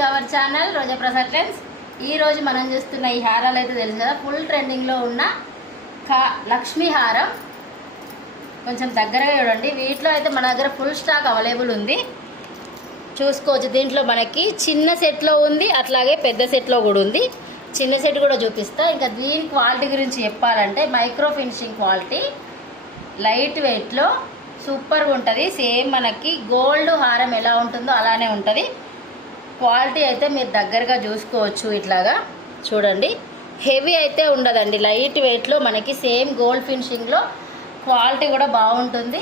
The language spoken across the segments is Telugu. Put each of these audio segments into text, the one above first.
Our channel Roja Prasad friends. ఈ రోజు మనం చూస్తున్న ఈ హారాలు అయితే తెలుసు కదా, ఫుల్ ట్రెండింగ్లో ఉన్న లక్ష్మీ హారం. కొంచెం దగ్గరగా చూడండి. వీటిలో అయితే మన దగ్గర ఫుల్ స్టాక్ అవైలబుల్ ఉంది, చూసుకోవచ్చు. దీంట్లో మనకి చిన్న సెట్లో ఉంది, అట్లాగే పెద్ద సెట్లో కూడా ఉంది. చిన్న సెట్ కూడా చూపిస్తా. ఇంకా దీని క్వాలిటీ గురించి చెప్పాలంటే మైక్రో ఫినిషింగ్ క్వాలిటీ, లైట్ వెయిట్లో సూపర్గా ఉంటుంది. సేమ్ మనకి గోల్డ్ హారం ఎలా ఉంటుందో అలానే ఉంటుంది. క్వాలిటీ అయితే మీరు దగ్గరగా చూసుకోవచ్చు. ఇట్లాగా చూడండి, హెవీ అయితే ఉండదండి, లైట్ వెయిట్లో మనకి సేమ్ గోల్డ్ ఫినిషింగ్లో క్వాలిటీ కూడా బాగుంటుంది.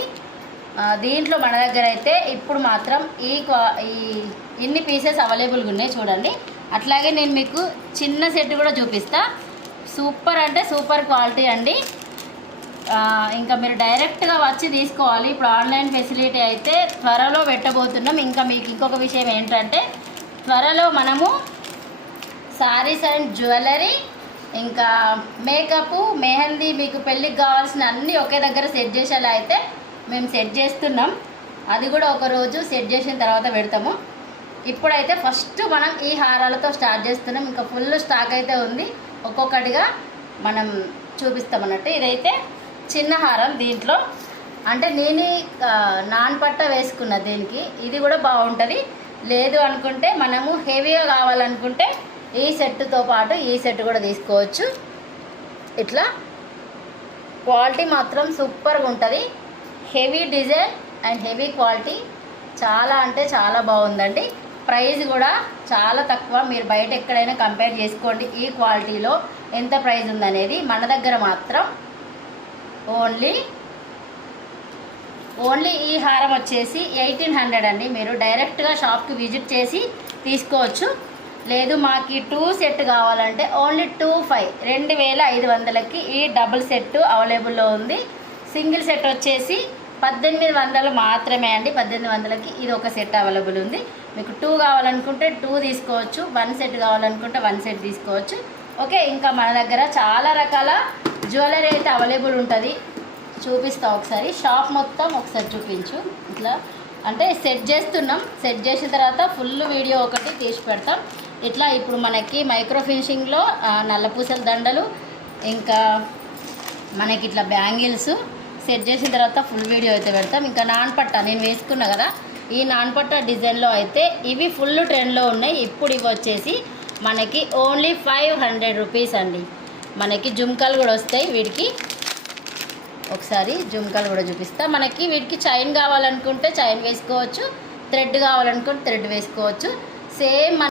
దీంట్లో మన దగ్గర అయితే ఇప్పుడు మాత్రం ఇన్ని పీసెస్ అవైలబుల్గా ఉన్నాయి చూడండి. అట్లాగే నేను మీకు చిన్న సెట్ కూడా చూపిస్తా. సూపర్ అంటే సూపర్ క్వాలిటీ అండి. ఇంకా మీరు డైరెక్ట్గా వచ్చి తీసుకోవాలి. ఇప్పుడు ఆన్లైన్ ఫెసిలిటీ అయితే త్వరలో పెట్టబోతున్నాం. ఇంకా మీకు ఇంకొక విషయం ఏంటంటే, త్వరలో మనము శారీస్ అండ్ జ్యువెలరీ, ఇంకా మేకప్, మెహందీ, మీకు పెళ్ళికి కావాల్సిన అన్నీ ఒకే దగ్గర సెట్ చేసేలా అయితే మేము సెట్ చేస్తున్నాం. అది కూడా ఒకరోజు సెట్ చేసిన తర్వాత పెడతాము. ఇప్పుడైతే ఫస్ట్ మనం ఈ హారాలతో స్టార్ట్ చేస్తున్నాం. ఇంకా ఫుల్ స్టాక్ అయితే ఉంది, ఒక్కొక్కటిగా మనం చూపిస్తాం అన్నట్టు. ఇదైతే చిన్న హారం. దీంట్లో అంటే నేను నాన్ పట్ట వేసుకున్న దీనికి. ఇది కూడా బాగుంటుంది. లేదు అనుకుంటే మనము హెవీగా కావాలనుకుంటే ఈ సెట్తో పాటు ఈ సెట్ కూడా తీసుకోవచ్చు. ఇట్లా క్వాలిటీ మాత్రం సూపర్గా ఉంటుంది. Heavy design and heavy quality, చాలా అంటే చాలా బాగుందండి. ప్రైస్ కూడా చాలా తక్కువ. మీరు బయట ఎక్కడైనా కంపేర్ చేసుకోండి ఈ క్వాలిటీలో ఎంత ప్రైస్ ఉందనేది. మన దగ్గర మాత్రం ఓన్లీ ఈ హారం వచ్చేసి 1800 అండి. మీరు డైరెక్ట్గా షాప్కి విజిట్ చేసి తీసుకోవచ్చు. లేదు మాకు 2 సెట్ కావాలంటే ఓన్లీ 2500కి ఈ డబుల్ సెట్ అవైలబుల్లో ఉంది. సింగిల్ సెట్ వచ్చేసి 1800 మాత్రమే అండి. 1800కి ఇది ఒక సెట్ అవైలబుల్ ఉంది. మీకు 2 కావాలనుకుంటే 2 తీసుకోవచ్చు, 1 సెట్ కావాలనుకుంటే 1 సెట్ తీసుకోవచ్చు. ఓకే, ఇంకా మన దగ్గర చాలా రకాల జ్యువెలరీ అయితే అవైలబుల్ ఉంటుంది. చూపిస్తా ఒకసారి. షాప్ మొత్తం ఒకసారి చూపించు. ఇట్లా అంటే సెట్ చేస్తున్నాం. సెట్ చేసిన తర్వాత ఫుల్ వీడియో ఒకటి తీసి పెడతాం. ఇట్లా ఇప్పుడు మనకి మైక్రో ఫినిషింగ్లో నల్లపూసల దండలు, ఇంకా మనకి ఇట్లా బ్యాంగిల్స్ సెట్ చేసిన తర్వాత ఫుల్ వీడియో అయితే పెడతాం. ఇంకా నాన్ పట్ట నేను వేసుకున్నా కదా, ఈ నాన్ పట్ట డిజైన్లో అయితే ఇవి ఫుల్ ట్రెండ్లో ఉన్నాయి. ఇప్పుడు ఇవి వచ్చేసి మనకి ఓన్లీ 500 రూపీస్ అండి. మనకి జుమ్కాలు కూడా వస్తాయి వీటికి. ఒకసారి జుమ్కాలు కూడా చూపిస్తా. మనకి వీటికి చైన్ కావాలనుకుంటే చైన్ వేసుకోవచ్చు, థ్రెడ్ కావాలనుకుంటే థ్రెడ్ వేసుకోవచ్చు. సేమ్